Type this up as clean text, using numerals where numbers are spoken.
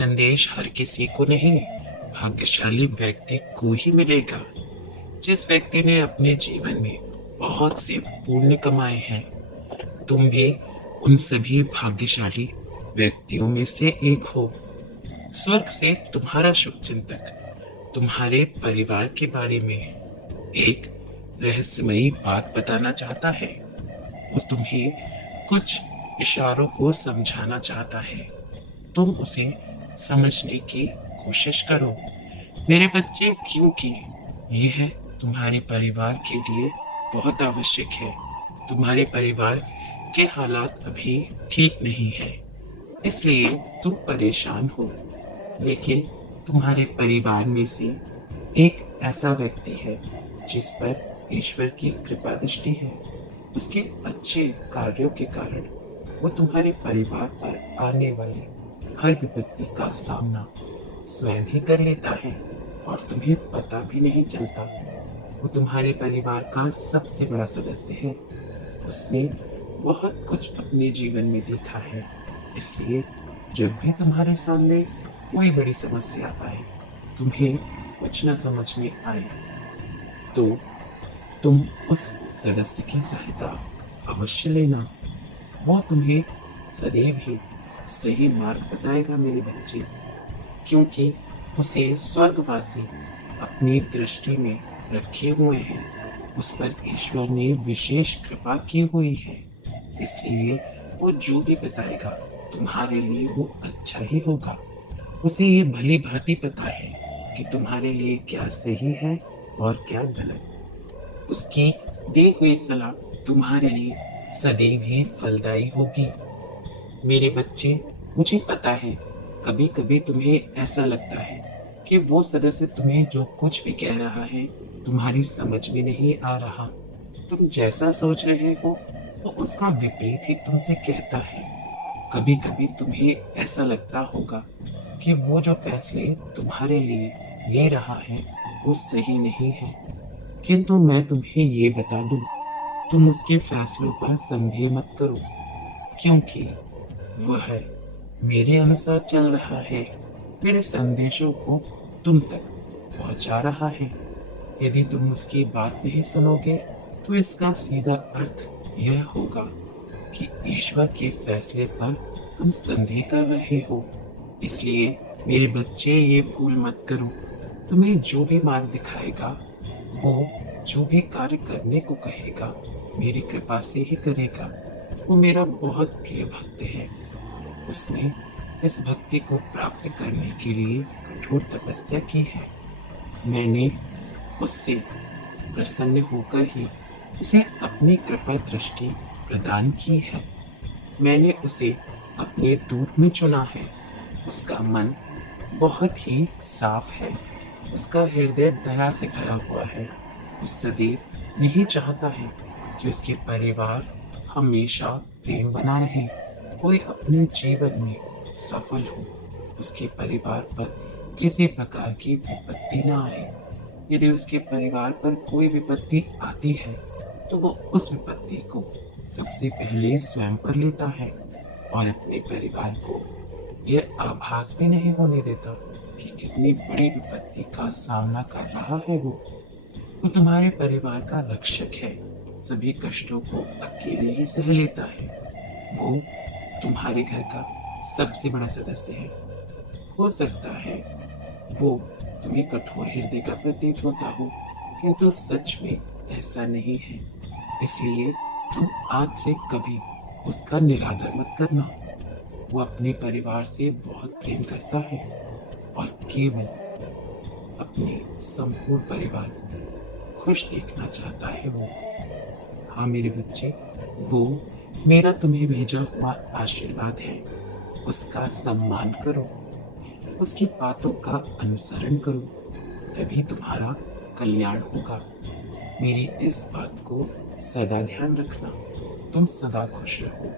संदेश हर किसी को नहीं, भाग्यशाली व्यक्ति को ही मिलेगा। जिस व्यक्ति ने अपने जीवन में बहुत से पुण्य कमाए हैं, तुम भी उन सभी भाग्यशाली व्यक्तियों में से एक हो। स्वर्ग से तुम्हारा शुभचिंतक तुम्हारे परिवार के बारे में एक रहस्यमयी बात बताना चाहता है। वो तुम्हें कुछ इशारों को समझाना चाहता है। तुम उसे समझने की कोशिश करो मेरे बच्चे, क्योंकि यह तुम्हारे परिवार के लिए बहुत आवश्यक है। तुम्हारे परिवार के हालात अभी ठीक नहीं है, इसलिए तुम परेशान हो। लेकिन तुम्हारे परिवार में से एक ऐसा व्यक्ति है जिस पर ईश्वर की कृपा दृष्टि है। उसके अच्छे कार्यों के कारण वो तुम्हारे परिवार पर आने वाली हर विपत्ति का सामना स्वयं ही कर लेता है और तुम्हें पता भी नहीं चलता। वो तुम्हारे परिवार का सबसे बड़ा सदस्य है। उसने बहुत कुछ अपने जीवन में देखा है, इसलिए जब भी तुम्हारे सामने कोई बड़ी समस्या आए, तुम्हें कुछ न समझ में आए, तो तुम उस सदस्य की सहायता अवश्य लेना। वो तुम्हें सदैव ही सही मार्ग बताएगा मेरे बच्चे, क्योंकि उसे स्वर्गवासी अपनी दृष्टि में रखे हुए हैं। उस पर ईश्वर ने विशेष कृपा की हुई है, इसलिए वो जो भी बताएगा तुम्हारे लिए वो अच्छा ही होगा। उसे ये भली भांति पता है कि तुम्हारे लिए क्या सही है और क्या गलत। उसकी दी हुई सलाह तुम्हारे लिए सदैव ही फलदायी होगी। मेरे बच्चे, मुझे पता है कभी कभी तुम्हें ऐसा लगता है कि वो सदस्य तुम्हें जो कुछ भी कह रहा है तुम्हारी समझ में नहीं आ रहा। तुम जैसा सोच रहे हो वो उसका विपरीत ही तुमसे कहता है। कभी कभी तुम्हें ऐसा लगता होगा कि वो जो फैसले तुम्हारे लिए ले रहा है वो सही नहीं है, किंतु मैं तुम्हें ये बता दूं, तुम उसके फैसलों पर संदेह मत करो, क्योंकि वह मेरे अनुसार चल रहा है, मेरे संदेशों को तुम तक पहुंचा रहा है। यदि तुम उसकी बात नहीं सुनोगे तो इसका सीधा अर्थ यह होगा कि ईश्वर के फैसले पर तुम संदेह कर रहे हो। इसलिए मेरे बच्चे, ये भूल मत करो, तुम्हें जो भी मार्ग दिखाएगा, वो जो भी कार्य करने को कहेगा, मेरी कृपा से ही करेगा। वो मेरा बहुत प्रिय भक्त है। उसने इस भक्ति को प्राप्त करने के लिए कठोर तपस्या की है। मैंने उससे प्रसन्न होकर ही उसे अपनी कृपा दृष्टि प्रदान की है। मैंने उसे अपने दूत में चुना है। उसका मन बहुत ही साफ है। उसका हृदय दया से भरा हुआ है। वो सदैव यही चाहता है कि उसके परिवार हमेशा प्रेम बना रहे, कोई अपने जीवन में सफल हो, उसके परिवार पर किसी प्रकार की विपत्ति न आए। यदि उसके परिवार पर कोई विपत्ति आती है तो वो उस विपत्ति को सबसे पहले स्वयं पर लेता है और अपने परिवार को यह आभास भी नहीं होने देता कि कितनी बड़ी विपत्ति का सामना कर रहा है। वो तुम्हारे परिवार का रक्षक है, सभी कष्टों को अकेले ही सह लेता है। वो तुम्हारे घर का सबसे बड़ा सदस्य है। हो सकता है वो तुम्हें कठोर हृदय का प्रतीत होता हो, किंतु सच में ऐसा नहीं है। इसलिए तुम आज से कभी उसका निरादर मत करना। वो अपने परिवार से बहुत प्रेम करता है और केवल अपने संपूर्ण परिवार को खुश देखना चाहता है। वो, हाँ मेरे बच्चे, वो मेरा तुम्हें भेजा हुआ आशीर्वाद है। उसका सम्मान करो, उसकी बातों का अनुसरण करो, तभी तुम्हारा कल्याण होगा। मेरी इस बात को सदा ध्यान रखना। तुम सदा खुश रहो।